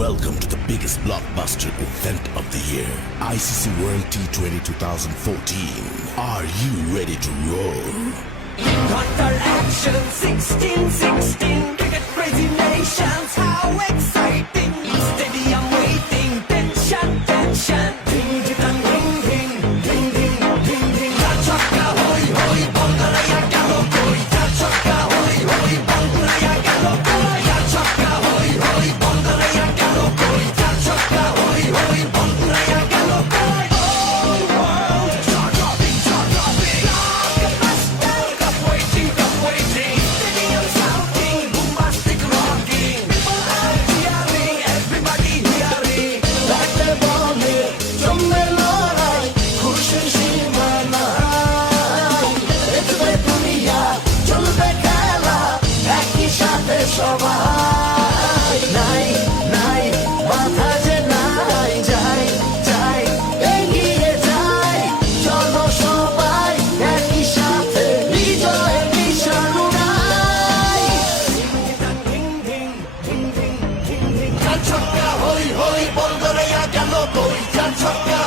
Welcome to the biggest blockbuster event of the year, ICC World T20 2014. Are you ready to roar? Hunter action 16-16 cricket crazy nations, how exciting! Stadium waiting, tension, tension. Ding ding ding ding ding ding ding ding. Chaka hoy hoy, Bangalaya galo koi. Chaka hoy hoy, Bangalaya galo koi. Chaka hoy hoy, Bangalaya galo koi. Chaka hoy hoy, Bangalaya galo koi. Oh world, dropping. Blockbuster, cup waiting. Stadium shouting, bombastic rocking. People are cheering, everybody hearing. Like the morning, জমবে লড়াই, খুশির সীমা নাই। দেখবে দুনিয়া, চলবে খেলা, একই সাথে সবাই। নাই নাই বাধা যে নাই, যাই যাই এগিয়ে যাই। চলো সবাই একই সাথে বিজয়ের নিশান উড়াই। ধিং ধিং ধিং ধিং ধিং ধিং। চার ছক্কা হই হই, বল ধরে গেল কই। চার ছক্কা